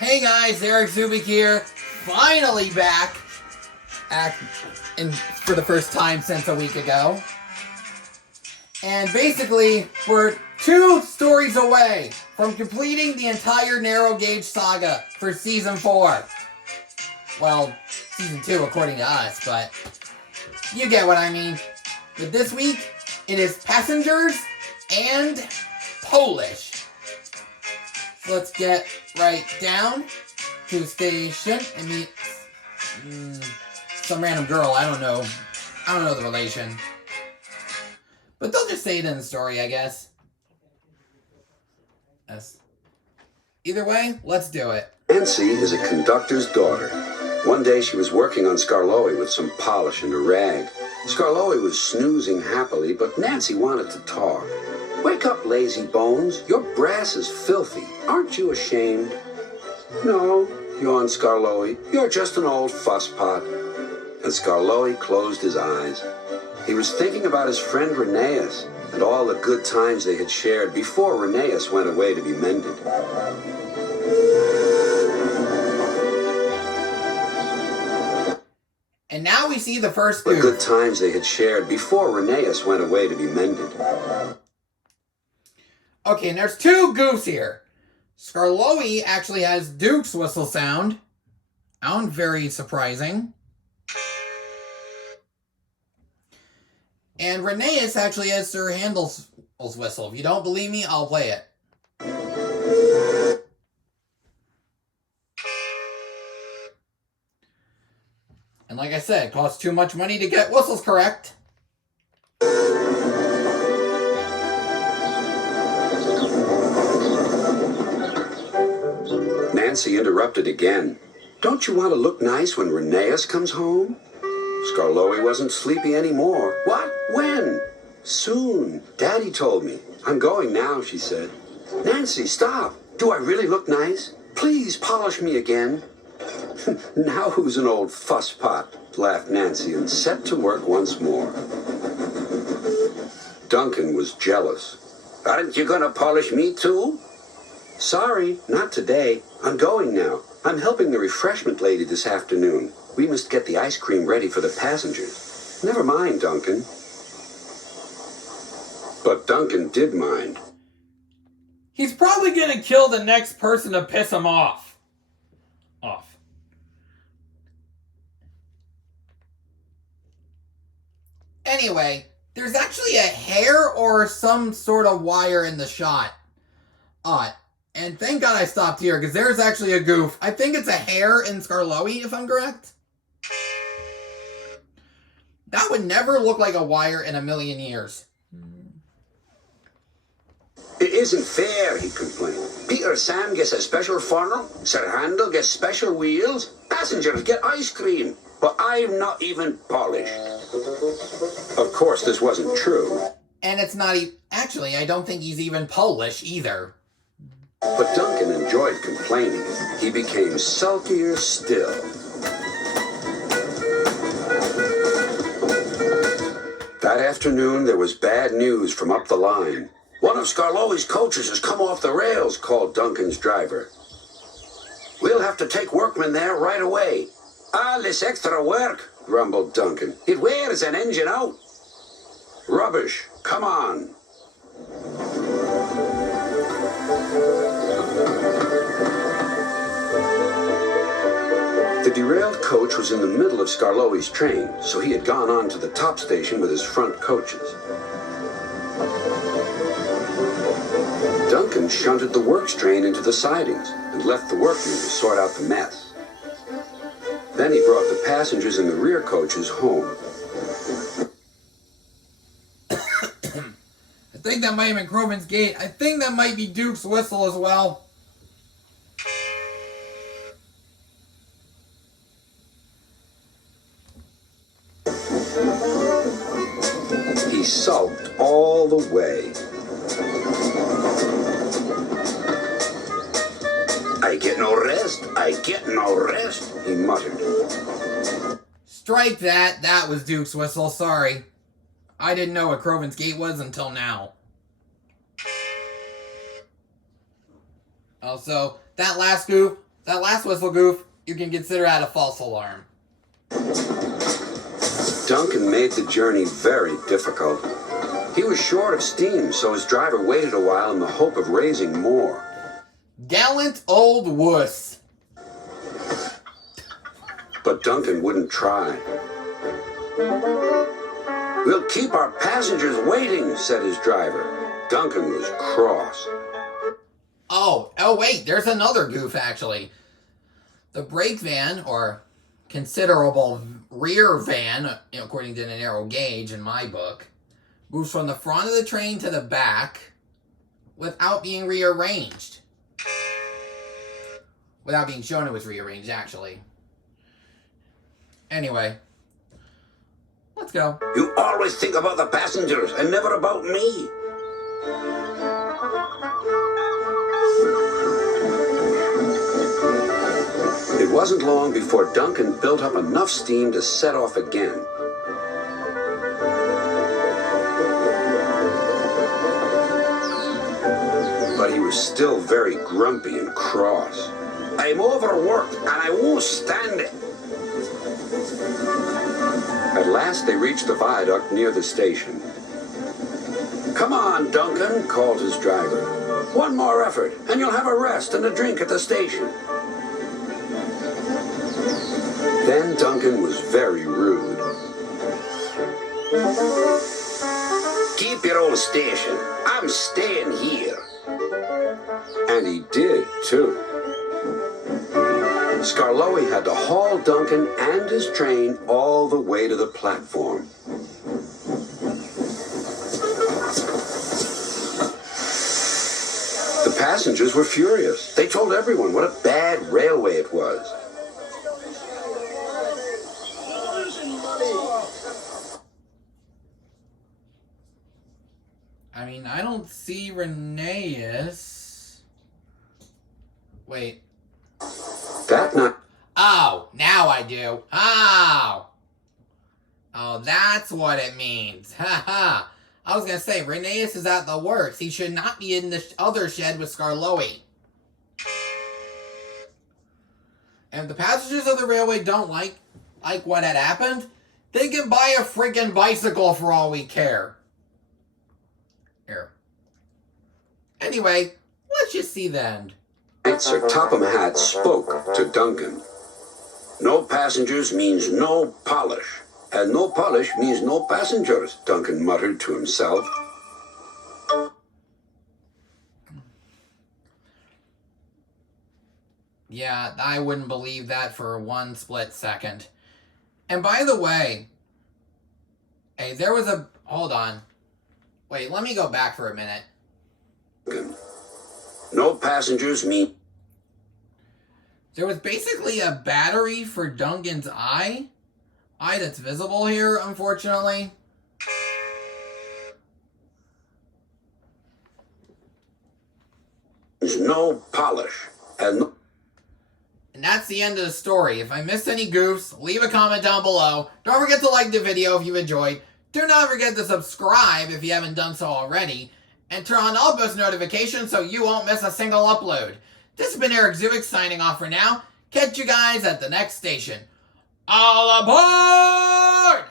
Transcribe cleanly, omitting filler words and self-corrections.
Hey guys, Eric Zubik here. Finally back for the first time since a week ago. And basically, we're 2 stories away from completing the entire Narrow Gauge saga for Season 4. Well, Season 2 according to us, but you get what I mean. But this week, it is Passengers and Polish. So let's get right down to the station and meet some random girl. I don't know the relation. But they'll just say it in the story, I guess. Either way, let's do it. Nancy is a conductor's daughter. One day she was working on Skarloey with some polish and a rag. Skarloey was snoozing happily, but Nancy wanted to talk. "Wake up, lazy bones. Your brass is filthy. Aren't you ashamed?" "No," yawned Skarloey. "You're just an old fusspot." And Skarloey closed his eyes. He was thinking about his friend Rheneas and all the good times they had shared before Rheneas went away to be mended. And now we see the first The goof. good times they had shared before Rheneas went away to be mended. Okay, and there's 2 goofs here. Skarloey actually has Duke's whistle sound. Sound very surprising. And Rheneas actually has Sir Handel's whistle. If you don't believe me, I'll play it. And like I said, it costs too much money to get whistles correct. Nancy interrupted again. "Don't you want to look nice when Rheneas comes home?" Skarloey wasn't sleepy anymore. "What? When?" "Soon. Daddy told me. I'm going now," she said. "Nancy, stop. Do I really look nice? Please polish me again." "Now who's an old fusspot?" laughed Nancy and set to work once more. Duncan was jealous. "Aren't you going to polish me too?" "Sorry, not today. I'm going now. I'm helping the refreshment lady this afternoon. We must get the ice cream ready for the passengers." "Never mind, Duncan." But Duncan did mind. He's probably gonna kill the next person to piss him off. Anyway, there's actually a hair or some sort of wire in the shot. And thank God I stopped here, because there's actually a goof. I think it's a hair in Skarloey, if I'm correct. That would never look like a wire in a million years. "It isn't fair," he complained. "Peter Sam gets a special funnel, Sir Handel gets special wheels, passengers get ice cream, but I'm not even polished." Of course, this wasn't true. And it's not actually, I don't think he's even Polish either. But Duncan enjoyed complaining. He became sulkier still. That afternoon, there was bad news from up the line. "One of Skarloey's coaches has come off the rails," called Duncan's driver. "We'll have to take workmen there right away." "All this extra work," grumbled Duncan. "It wears an engine out." "Rubbish. Come on." The derailed coach was in the middle of Skarloey's train, so he had gone on to the top station with his front coaches. Duncan shunted the works train into the sidings and left the workmen to sort out the mess. Then he brought the passengers in the rear coaches home. I think that might have been Crovan's Gate. I think that might be Duke's whistle as well. He sulked all the way. "I get no rest, I get no rest," he muttered. Strike that. That was Duke's whistle. Sorry. I didn't know what Crovan's Gate was until now. Also, that last goof That last whistle, Goof, you can consider that a false alarm. Duncan made the journey very difficult. He was short of steam, so his driver waited a while in the hope of raising more. Gallant old wuss. But Duncan wouldn't try. "We'll keep our passengers waiting," said his driver. Duncan was cross. Oh wait, there's another goof actually. The brake van, or considerable rear van, according to the narrow gauge in my book, moves from the front of the train to the back without being rearranged. Without being shown it was rearranged, actually. Anyway, let's go. "You always think about the passengers and never about me." It wasn't long before Duncan built up enough steam to set off again. But he was still very grumpy and cross. "I'm overworked and I won't stand it." At last they reached the viaduct near the station. "Come on, Duncan," called his driver. "One more effort and you'll have a rest and a drink at the station." Then Duncan was very rude. "Keep your own station. I'm staying here." And he did, too. Skarloey had to haul Duncan and his train all the way to the platform. The passengers were furious. They told everyone what a bad railway it was. I mean, I don't see Rheneas. Wait. That night. Oh, now I do. Oh. Oh, that's what it means. Ha ha. I was going to say, Rheneas is at the works. He should not be in the other shed with Skarloey. And if the passengers of the railway don't like what had happened, they can buy a freaking bicycle for all we care. Here. Anyway, let's just see the end. Sir Topham Hatt spoke to Duncan. "No passengers means no polish, and no polish means no passengers," Duncan muttered to himself. Yeah, I wouldn't believe that for one split second. And by the way, hey, there was a... Hold on. Wait, let me go back for a minute. "No passengers mean..." There was basically a battery for Duncan's eye. Eye that's visible here, unfortunately. "No polish, and no..." And that's the end of the story. If I missed any goofs, leave a comment down below. Don't forget to like the video if you enjoyed. Do not forget to subscribe if you haven't done so already. And turn on all post notifications so you won't miss a single upload. This has been Eric Zubik signing off for now. Catch you guys at the next station. All aboard!